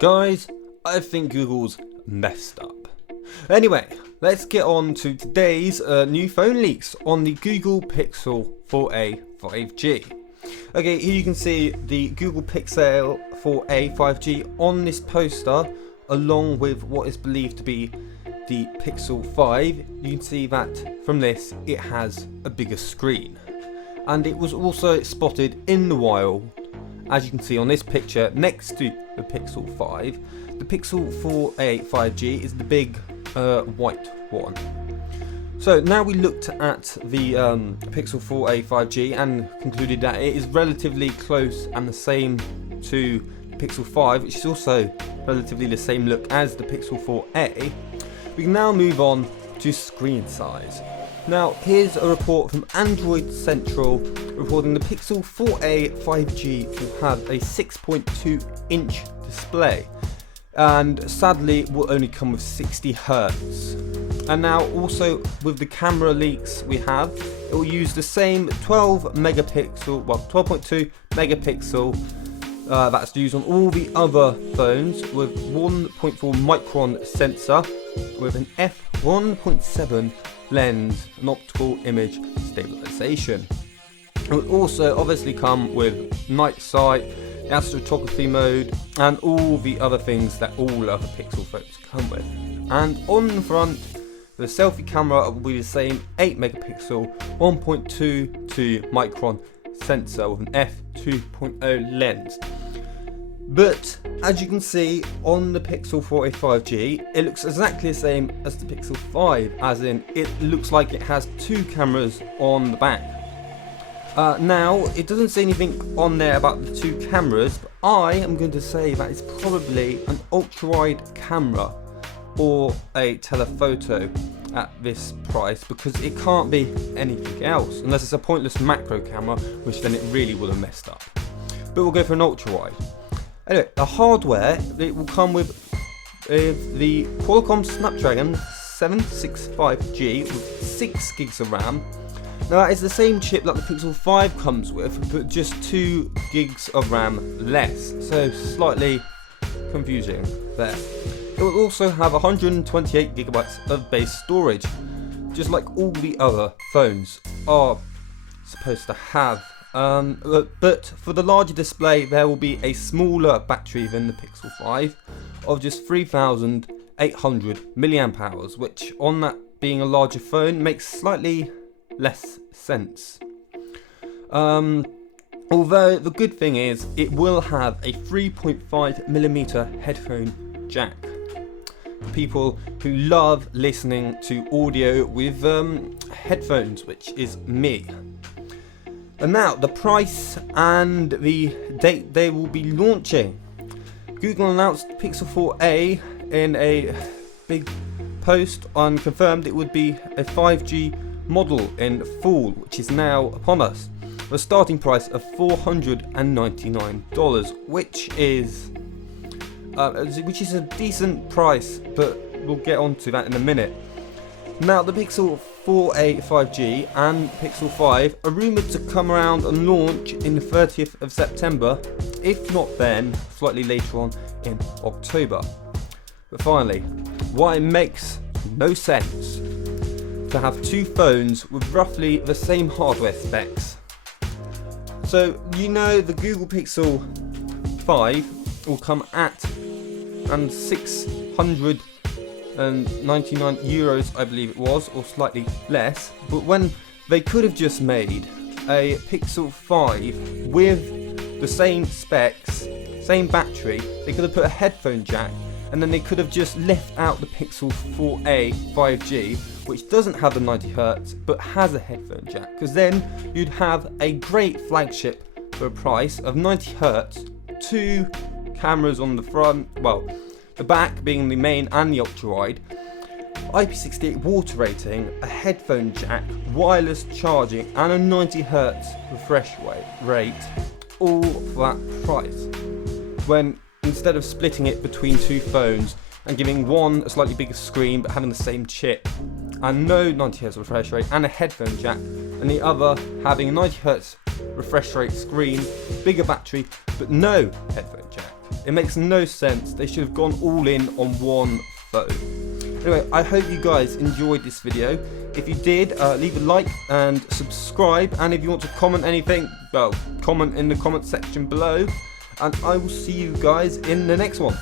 Guys, I think Google's messed up. Anyway, let's get on to today's new phone leaks on the Google Pixel 4a 5G. Okay, here you can see the Google Pixel 4a 5G on this poster, along with what is believed to be the Pixel 5. You can see that from this, it has a bigger screen. And it was also spotted in the wild, as you can see on this picture, next to the Pixel 5. The Pixel 4a 5G is the big white one. So now we looked at the Pixel 4a 5G and concluded that it is relatively close and the same to the Pixel 5, which is also relatively the same look as the Pixel 4a. We can now move on to screen size. Now here's a report from Android Central reporting the Pixel 4a 5G will have a 6.2 inch display, and sadly will only come with 60 Hz. And now also with the camera leaks we have, it will use the same 12.2 megapixel that's used on all the other phones, with 1.4 micron sensor with an f1.7 lens and optical image stabilization. It will also obviously come with night sight, astrophotography mode, and all the other things that all other Pixel phones come with. And on the front, the selfie camera will be the same 8 megapixel 1.22 micron sensor with an f2.0 lens. But as you can see on the Pixel 4a 5G, it looks exactly the same as the Pixel 5, as in it looks like it has two cameras on the back. Now, it doesn't say anything on there about the two cameras, but I am going to say that it's probably an ultra-wide camera or a telephoto at this price, because it can't be anything else, unless it's a pointless macro camera, which then it really would have messed up. But we'll go for an ultra-wide. Anyway, the hardware, it will come with the Qualcomm Snapdragon 765G with 6 gigs of RAM. Now that is the same chip that the Pixel 5 comes with, but just 2 gigs of RAM less, so slightly confusing there. It will also have 128 gigabytes of base storage, just like all the other phones are supposed to have. But for the larger display, there will be a smaller battery than the Pixel 5 of just 3,800 milliamp hours, which on that being a larger phone makes slightly less sense. Although the good thing is it will have a 3.5mm headphone jack for people who love listening to audio with headphones, which is me. And now the price and the date they will be launching. Google announced Pixel 4a in a big post and confirmed it would be a 5G model in fall, which is now upon us, with a starting price of $499, which is a decent price, but we'll get onto that in a minute. Now the Pixel 4a 5G and Pixel 5 are rumoured to come around and launch in the 30th of September, if not then, slightly later on in October. But finally, why it makes no sense to have two phones with roughly the same hardware specs. So you know the Google Pixel 5 will come at and 699 euros, I believe it was, or slightly less, but when they could have just made a Pixel 5 with the same specs, same battery, they could have put a headphone jack, and then they could have just left out the Pixel 4a 5G, which doesn't have the 90 Hz but has a headphone jack, because then you'd have a great flagship for a price of 90 Hz, 2 cameras on the front, well, the back being the main and the ultra-wide, IP68 water rating, a headphone jack, wireless charging, and a 90 Hz refresh rate, all for that price. When instead of splitting it between two phones and giving one a slightly bigger screen but having the same chip and no 90 Hz refresh rate and a headphone jack, and the other having a 90 Hz refresh rate screen, bigger battery, but no headphone jack. It makes no sense. They should have gone all in on one phone. Anyway, I hope you guys enjoyed this video. If you did, leave a like and subscribe. And if you want to comment anything, well, comment in the comment section below. And I will see you guys in the next one.